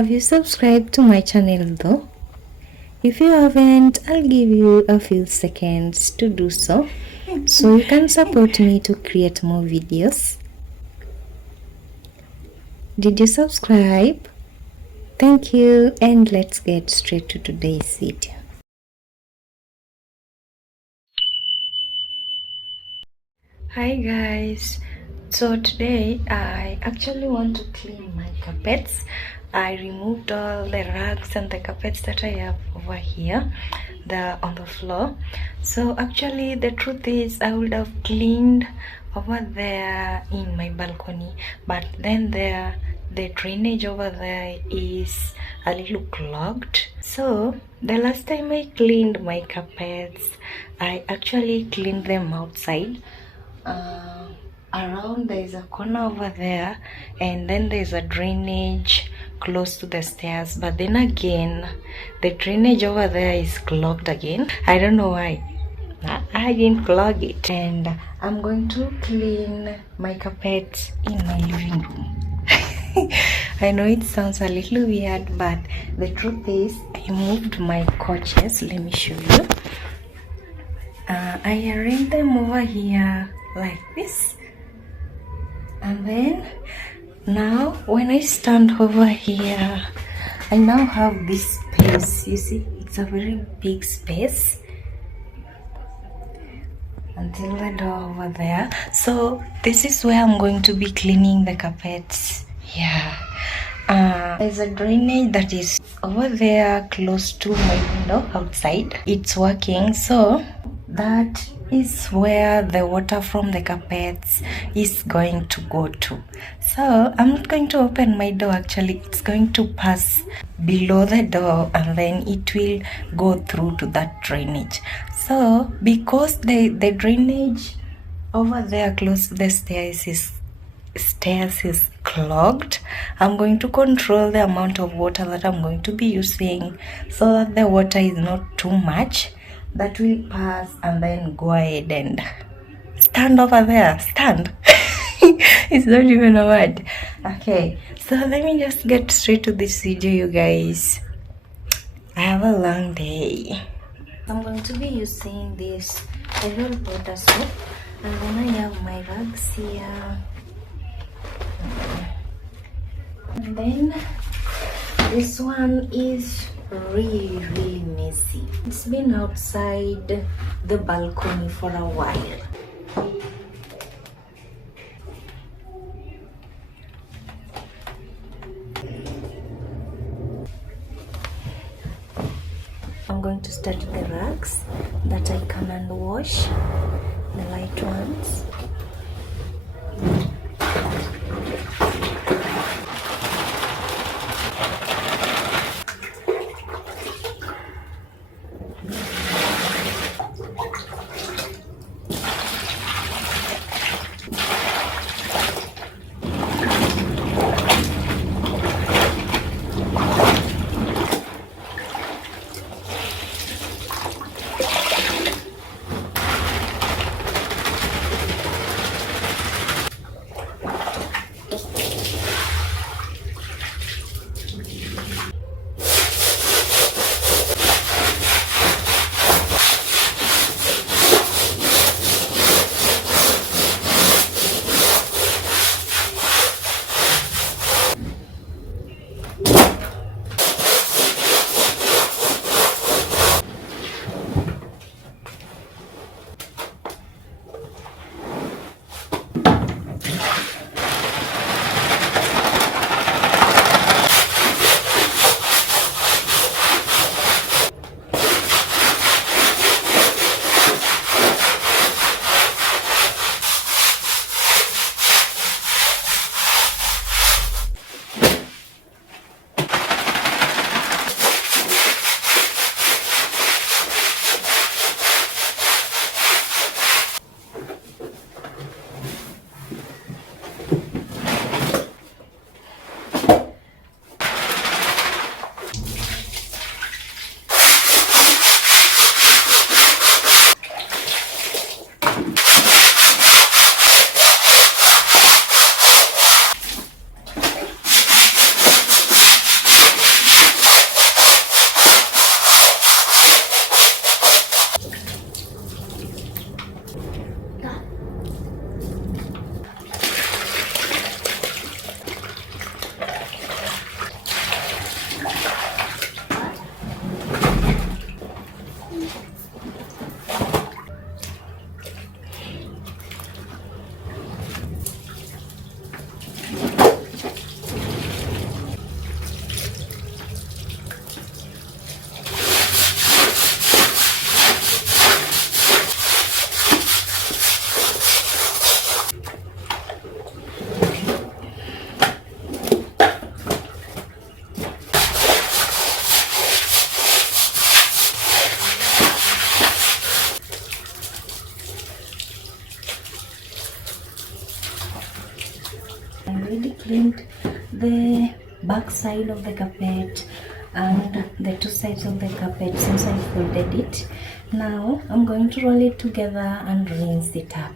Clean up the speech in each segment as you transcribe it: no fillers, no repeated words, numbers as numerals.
Have you subscribed to my channel though? If you haven't, I'll give you a few seconds to do so you can support me to create more videos. Did you subscribe? Thank you, and let's get straight to today's video. Hi guys, so today I actually want to clean my carpets. I removed all the rugs and the carpets that I have over here, on the floor. So actually the truth is I would have cleaned over there in my balcony, but then the drainage over there is a little clogged. So the last time I cleaned my carpets, I actually cleaned them outside. Around there is a corner over there, and then there's a drainage close to the stairs, but then again the drainage over there is clogged again. I don't know why. I didn't clog it, and I'm going to clean my carpet in my living room. I know it sounds a little weird, but the truth is I moved my couches. Let me show you. I arranged them over here like this, and then now when I stand over here, I now have this space. You see, it's a very big space until the door over there. So this is where I'm going to be cleaning the carpets. There's a drainage that is over there close to my window outside. It's working, so that is where the water from the carpets is going to go to. So I'm not going to open my door. Actually, it's going to pass below the door, and then it will go through to that drainage. So because the drainage over there close to the stairs is clogged, I'm going to control the amount of water that I'm going to be using so that the water is not too much. That will pass and then go ahead and stand over there. Stand. It's not even a word. Okay, so let me just get straight to this video, you guys. I have a long day. I'm going to be using this Ariel water soap, and then I have my rugs here, and then this one is really messy. It's been outside the balcony for a while. I'm going to start the rugs that I come and wash, the light ones. side of the carpet and the two sides of the carpet since I folded it. Now I'm going to roll it together and rinse it up.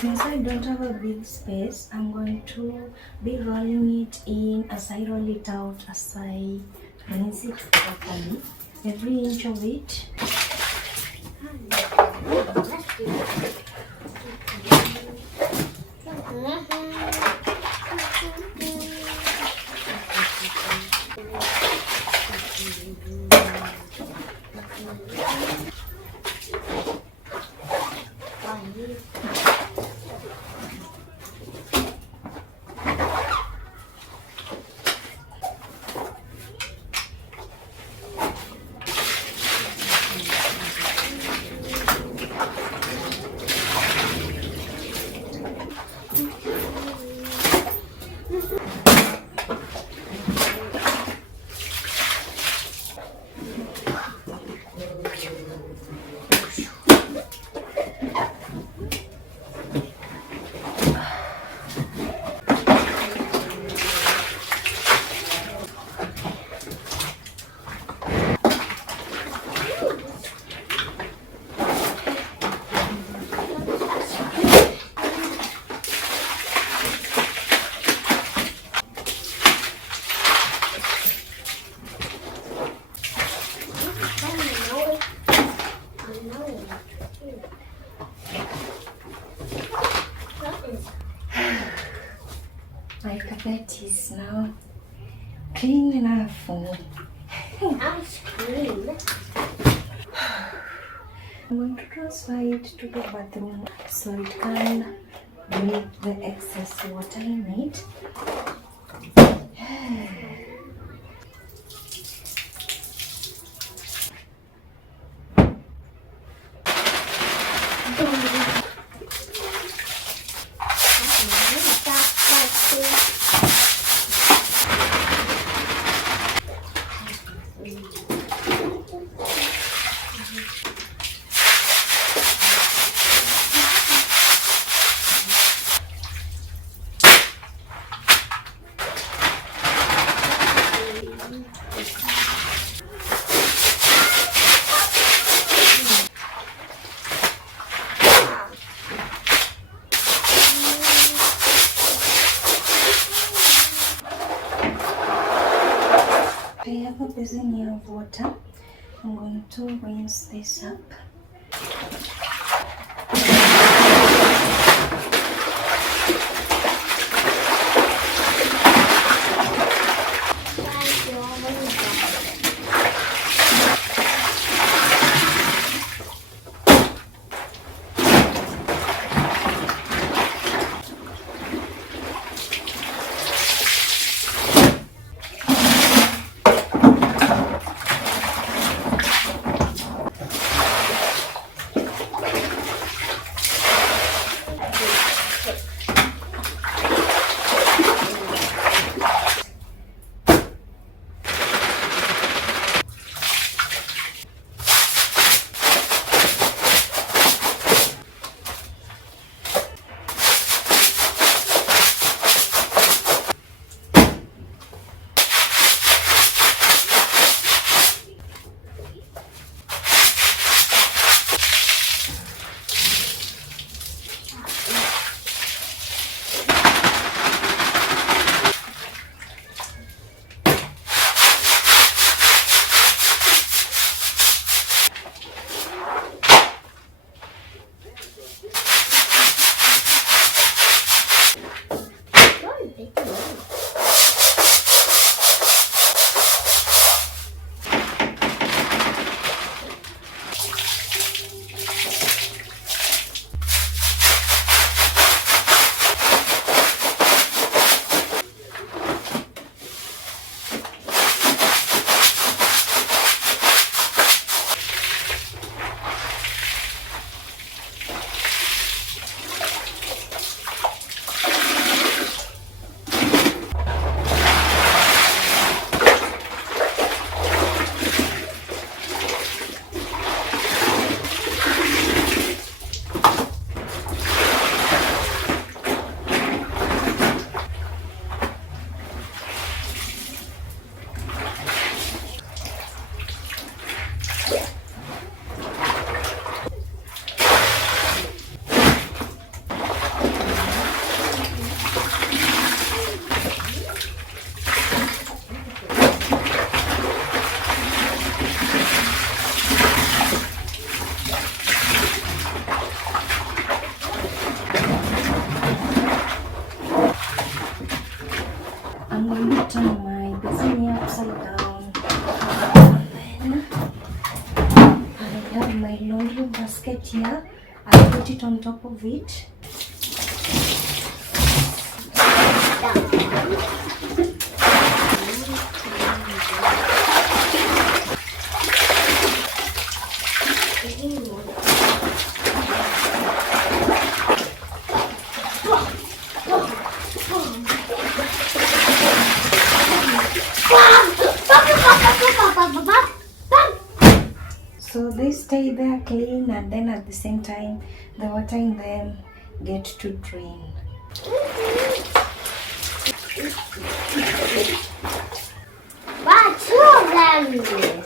Since I don't have a big space, I'm going to be rolling it in as I roll it out, as I rinse it properly. Every inch of it. My carpet is now clean enough for me. Ice cream. I'm going to transfer it to the bathroom so it can breathe the excess water in it. I have a basin here of water. I'm going to rinse this up. I'm going to turn my basin upside down. Then I have my laundry basket here. I put it on top of it. So they stay there clean, and then at the same time the water in them get to drain. Wow, two of them.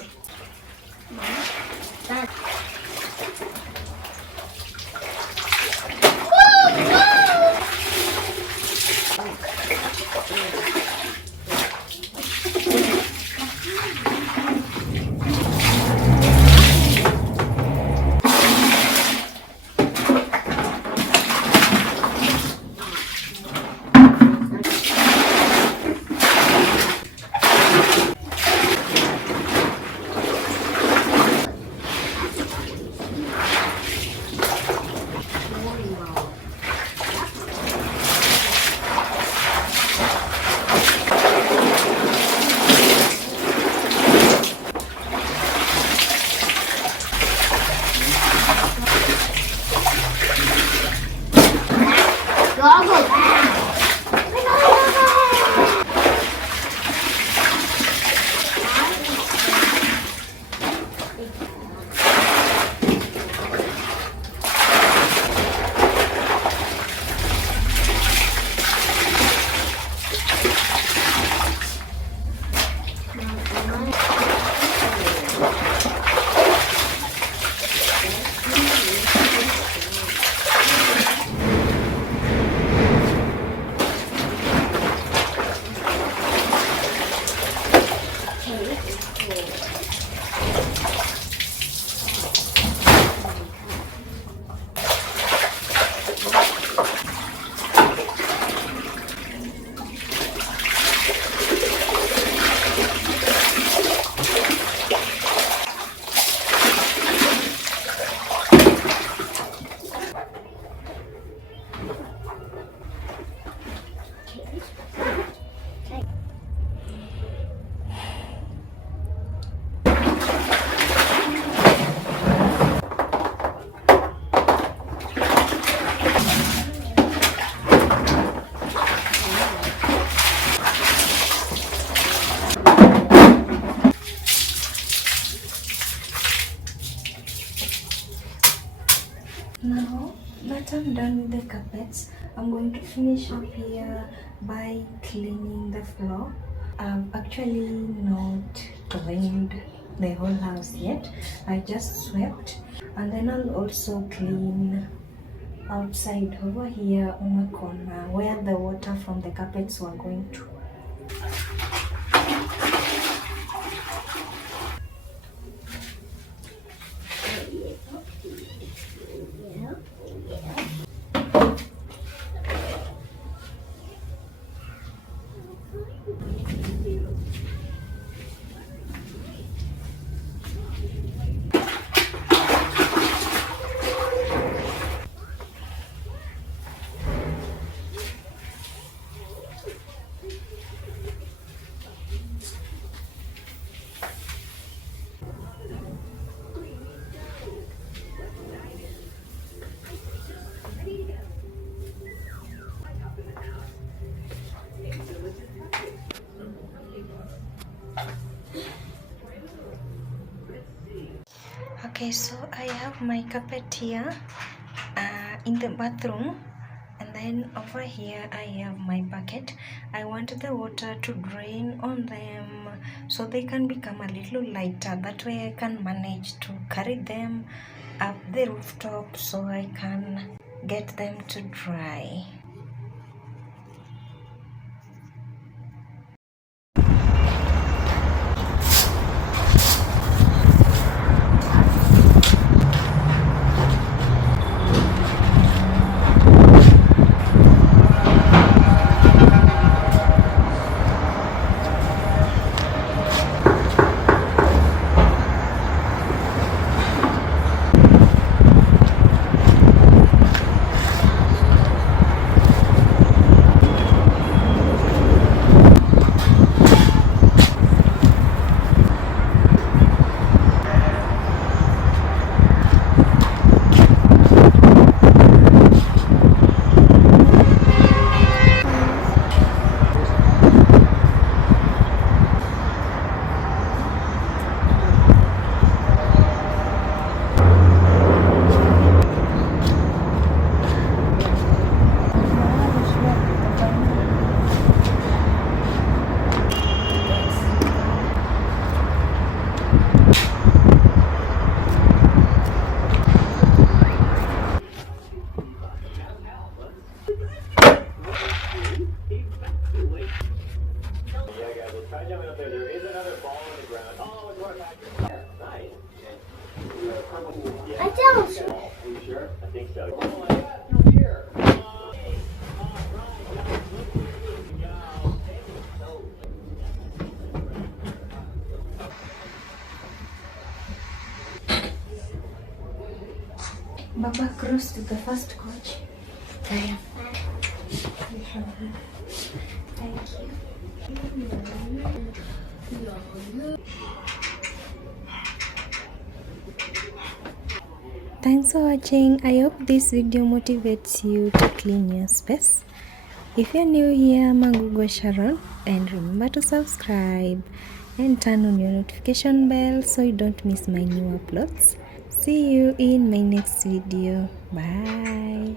Now that I'm done with the carpets, I'm going to finish up here by cleaning the floor. I've actually not cleaned the whole house yet. I just swept, and then I'll also clean outside over here on the corner where the water from the carpets were going to. Okay, so I have my carpet here in the bathroom, and I Then over here I have my bucket. I want the water to drain on them so they can become a little lighter. That way I can manage to carry them up the rooftop so I can get them to dry. I don't. Baba cross to the first coach. Thank you. Thanks for watching. I hope this video motivates you to clean your space. If you're new here, I'm Google Sharon, and remember to subscribe and turn on your notification bell so you don't miss my new uploads. See you in my next video. Bye.